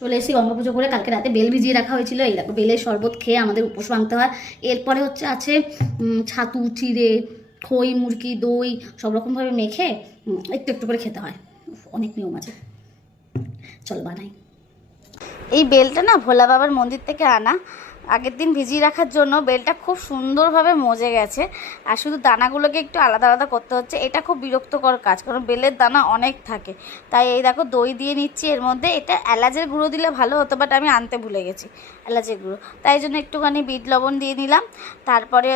চলে এসেছি গঙ্গা পুজো করে। কালকে রাতে বেল ভিজিয়ে রাখা হয়েছিল। এই দেখো বেলের শরবত খেয়ে আমাদের উপোস ভাঙতে হয়। এরপরে আছে ছাতু, চিড়ে, খই, মুরগি, দই সব রকমভাবে মেখে একটু একটু করে খেতে হয়। অনেক নিয়ম আছে, চলো বানাই। এই বেলটা না ভোলা বাবার মন্দির থেকে আনা। আগের দিন ভিজিয়ে রাখার জন্য বেলটা খুব সুন্দরভাবে মজে গেছে, আর শুধু দানাগুলোকে একটু আলাদা আলাদা করতে হচ্ছে। এটা খুব বিরক্তকর কাজ, কারণ বেলের দানা অনেক থাকে। তাই এই দেখো দই দিয়ে নিচ্ছি এর মধ্যে। এটা এলাচের গুঁড়ো দিলে ভালো হতো, বাট আমি আনতে ভুলে গেছি এলাচের গুঁড়ো, তাই জন্য একটুখানি বিট লবণ দিয়ে নিলাম। তারপরে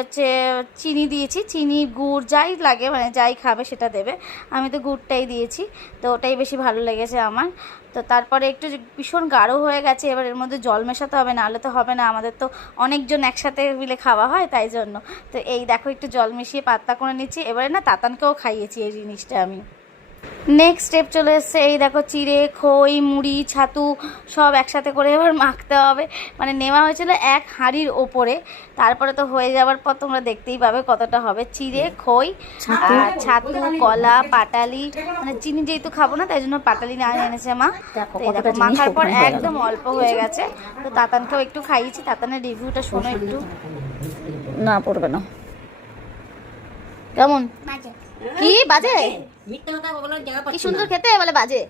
চিনি দিয়েছি, চিনি গুড় যাই লাগে, মানে যাই খাবে সেটা দেবে। আমি তো গুড়টাই দিয়েছি, তো ওটাই বেশি ভালো লেগেছে আমার। তো তারপরে একটু ভীষণ গাঢ় হয়ে গেছে, এবার এর মধ্যে জল মেশাতে হবে, নাহলে তো হবে না, আমাদের তো অনেকজন একসাথে মিলে খাওয়া হয়, তাই জন্য। তো এই দেখো একটু জল মিশিয়ে পাতলা করে নিচ্ছি। এবারে না তাতানকেও খাইয়েছি এই জিনিসটা আমি। নেক্সট স্টেপ চলে এসছে। এই দেখো চিড়ে, খই, মুড়ি, ছাতু সব একসাথে করে এবার মাখতে হবে। মানে নেওয়া হয়েছিল এক হাঁড়ির ওপরে, তারপরে তো হয়ে যাওয়ার পর তোমরা দেখতেই পাবে কতটা হবে। চিড়ে, খই আর ছাতু, কলা, পাটালি, মানে চিনি যেহেতু খাবো না তাই জন্য পাটালি না এনেছে মা। তো এই দেখো মাখার পর একদম অল্প হয়ে গেছে। তো তাতানকেও একটু খাইয়েছি। তাতানের রিভিউটা শোনো একটু। না পড়বে না, কেমন কি বাজে? কি সুন্দর খেতে বলে বাজে।